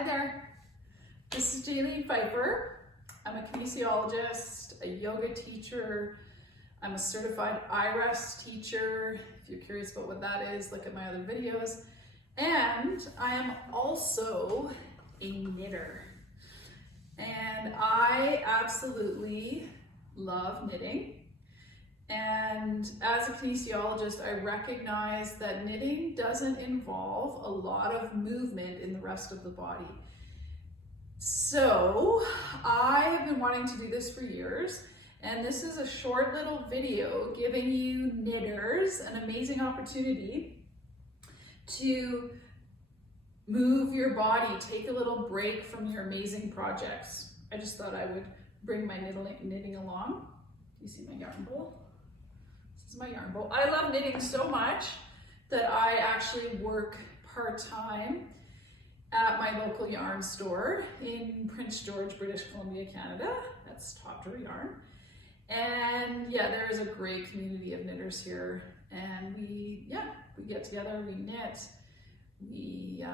Hi there, this is Jaylene Pfeifer. I'm a kinesiologist, a yoga teacher. I'm a certified IRES teacher. If you're curious about what that is, look at my other videos. And I am also a knitter. And I absolutely love knitting. And as a kinesiologist, I recognize that knitting doesn't involve a lot of movement in the rest of the body. So I've been wanting to do this for years, and this is a short little video giving you knitters an amazing opportunity to move your body, take a little break from your amazing projects. I just thought I would bring my knitting along. Do you see my yarn bowl? This is my yarn bowl. I love knitting so much that I actually work part-time at my local yarn store in Prince George, British Columbia, Canada. That's Top Drawer Yarn. And yeah, there is a great community of knitters here. And we get together, we knit, we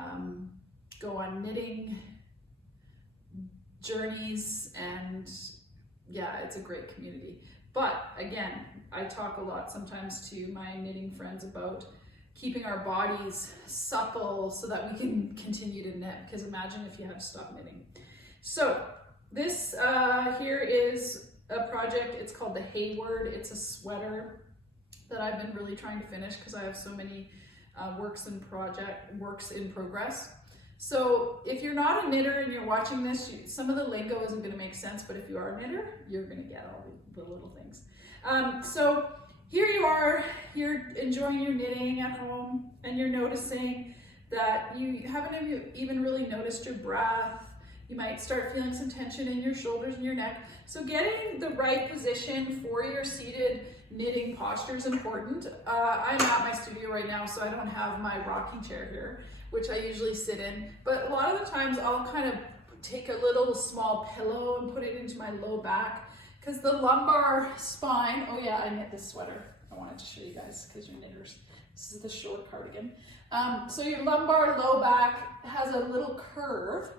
go on knitting journeys, and yeah, it's a great community. But again, I talk a lot sometimes to my knitting friends about keeping our bodies supple so that we can continue to knit, because imagine if you had to stop knitting. So this here is a project. It's called the Hayward. It's a sweater that I've been really trying to finish because I have so many works in progress. So if you're not a knitter and you're watching this, some of the lingo isn't going to make sense, but if you are a knitter, you're going to get all the little things. So here you are, you're enjoying your knitting at home, and you're noticing that you haven't even really noticed your breath. You might start feeling some tension in your shoulders and your neck. So getting the right position for your seated knitting posture is important. I'm at my studio right now, so I don't have my rocking chair here, which I usually sit in. But a lot of the times I'll kind of take a little small pillow and put it into my low back, because the lumbar spine, oh yeah, I knit this sweater. I wanted to show you guys because you're knitters. This is the short cardigan. So your lumbar low back has a little curve,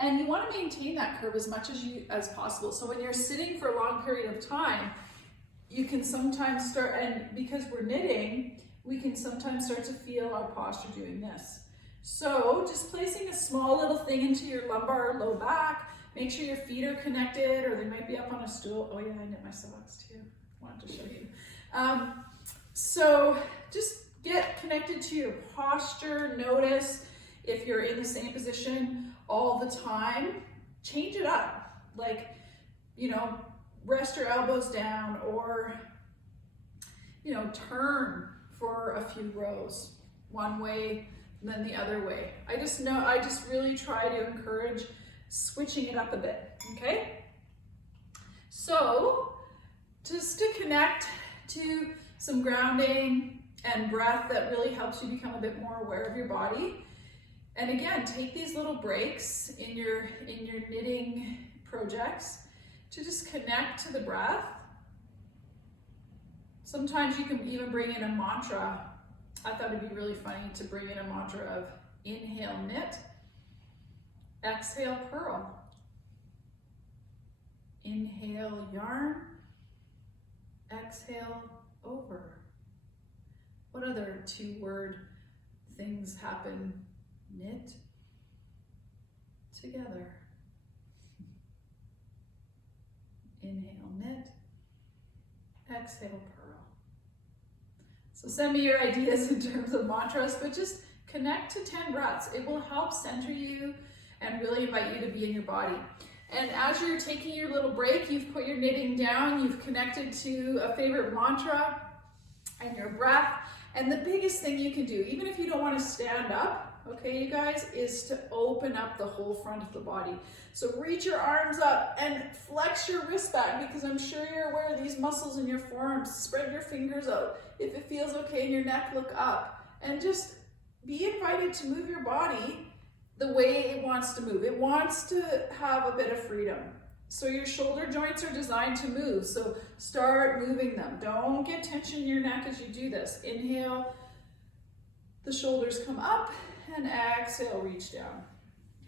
and you want to maintain that curve as much as possible. So when you're sitting for a long period of time, you can sometimes start, and because we're knitting, we can sometimes start to feel our posture doing this. So just placing a small little thing into your lumbar low back, make sure your feet are connected, or they might be up on a stool. Oh yeah, I knit my socks too. Wanted to show you. So just get connected to your posture. Notice if you're in the same position all the time, change it up. Like, rest your elbows down, or, turn for a few rows, one way and then the other way. I just really try to encourage switching it up a bit, okay? So just to connect to some grounding and breath that really helps you become a bit more aware of your body. And again, take these little breaks in your knitting projects to just connect to the breath. Sometimes you can even bring in a mantra. I thought it'd be really funny to bring in a mantra of inhale, knit, exhale, purl. Inhale, yarn, exhale, over. What other two-word things happen? Knit, together. Inhale, knit, exhale, pearl. So send me your ideas in terms of mantras, but just connect to 10 breaths. It will help center you and really invite you to be in your body. And as you're taking your little break, you've put your knitting down, you've connected to a favorite mantra and your breath. And the biggest thing you can do, even if you don't want to stand up, okay, you guys, is to open up the whole front of the body. So reach your arms up and flex your wrist back, because I'm sure you're aware of these muscles in your forearms. Spread your fingers out. If it feels okay in your neck, look up. And just be invited to move your body the way it wants to move. It wants to have a bit of freedom. So your shoulder joints are designed to move. So start moving them. Don't get tension in your neck as you do this. Inhale, the shoulders come up, and exhale, reach down.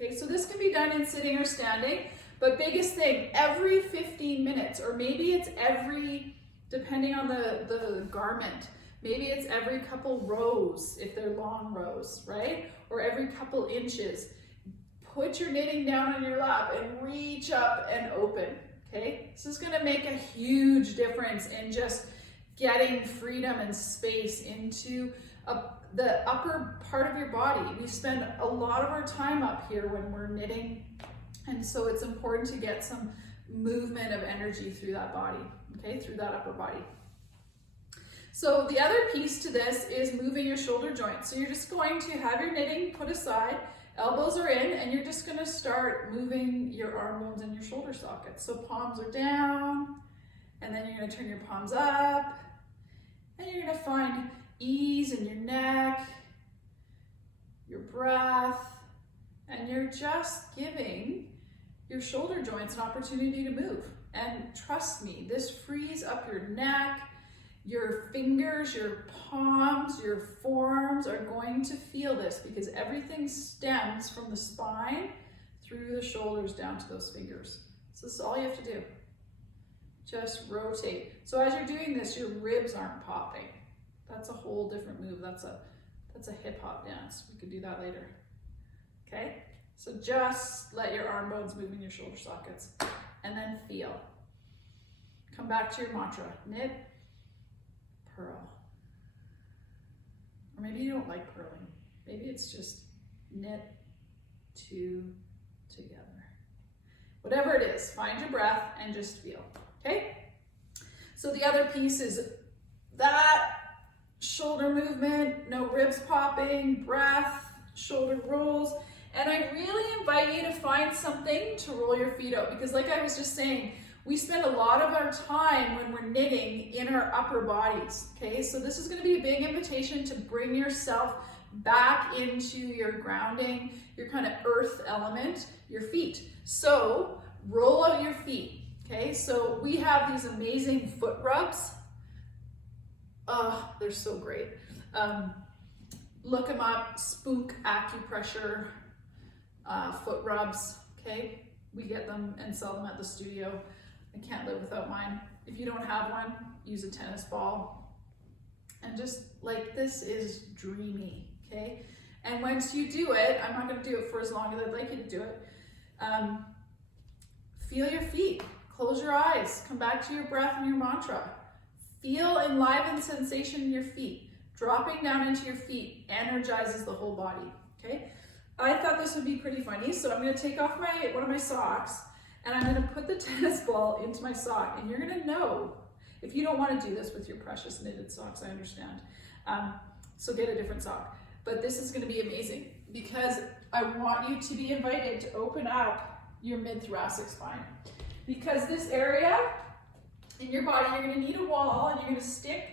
Okay, so this can be done in sitting or standing, but biggest thing, every 15 minutes, or maybe it's every, depending on the garment, maybe it's every couple rows if they're long rows, right? Or every couple inches. Put your knitting down on your lap and reach up and open, okay? This is gonna make a huge difference in just getting freedom and space into the upper part of your body. We spend a lot of our time up here when we're knitting, and so it's important to get some movement of energy through that body, okay, through that upper body. So the other piece to this is moving your shoulder joints. So you're just going to have your knitting put aside, elbows are in, and you're just gonna start moving your arm bones and your shoulder sockets. So palms are down, and then you're gonna turn your palms up, and you're gonna find ease in your neck, your breath, and you're just giving your shoulder joints an opportunity to move. And trust me, this frees up your neck, your fingers, your palms, your forearms are going to feel this because everything stems from the spine through the shoulders down to those fingers. So this is all you have to do. Just rotate. So as you're doing this, your ribs aren't popping. That's a whole different move. That's a hip hop dance. We could do that later. Okay? So just let your arm bones move in your shoulder sockets and then feel. Come back to your mantra. Knit, purl. Or maybe you don't like purling. Maybe it's just knit, two, together. Whatever it is, find your breath and just feel. Okay? So the other piece is that shoulder movement, no ribs popping, breath, shoulder rolls. And I really invite you to find something to roll your feet out, because like I was just saying, we spend a lot of our time when we're knitting in our upper bodies, okay? So this is gonna be a big invitation to bring yourself back into your grounding, your kind of earth element, your feet. So roll out your feet, okay? So we have these amazing foot rubs. Oh, they're so great. Look them up, Spook Acupressure foot rubs, okay? We get them and sell them at the studio. I can't live without mine. If you don't have one, use a tennis ball. And just like, this is dreamy, okay? And once you do it, I'm not gonna do it for as long as I'd like you to do it. Feel your feet, close your eyes, come back to your breath and your mantra. Feel enlivened sensation in your feet. Dropping down into your feet energizes the whole body, okay? I thought this would be pretty funny, so I'm gonna take off one of my socks and I'm gonna put the tennis ball into my sock, and you're gonna know. If you don't wanna do this with your precious knitted socks, I understand. So get a different sock. But this is gonna be amazing because I want you to be invited to open up your mid-thoracic spine. Because this area in your body, you're gonna need a wall and you're gonna stick,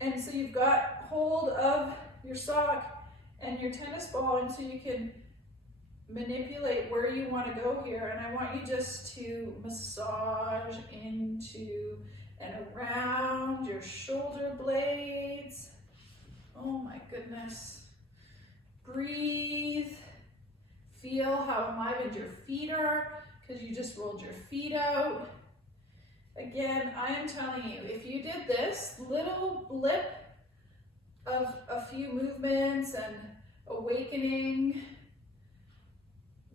and so you've got hold of your sock and your tennis ball, and so you can manipulate where you want to go here. And I want you just to massage into and around your shoulder blades. Oh my goodness. Breathe. Feel how enlivened your feet are because you just rolled your feet out. Again, I am telling you, if you did this little blip of a few movements and awakening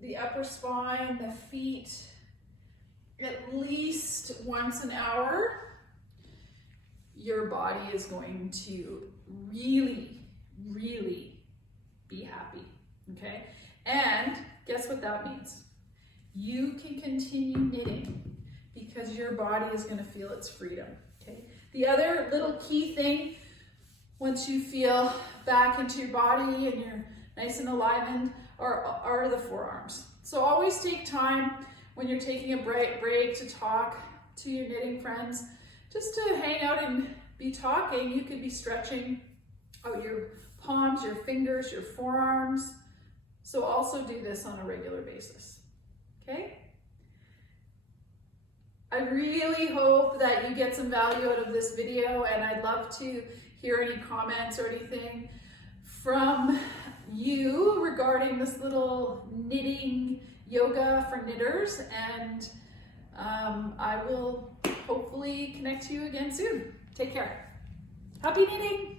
the upper spine, the feet, at least once an hour, your body is going to really, really be happy, okay? And guess what that means? You can continue knitting because your body is going to feel its freedom, okay? The other little key thing, once you feel back into your body and you're nice and enlivened, are the forearms. So always take time when you're taking a break to talk to your knitting friends, just to hang out and be talking. You could be stretching out your palms, your fingers, your forearms. So also do this on a regular basis, okay? I really hope that you get some value out of this video, and I'd love to hear any comments or anything from you regarding this little knitting yoga for knitters, and I will hopefully connect to you again soon. Take care. Happy knitting!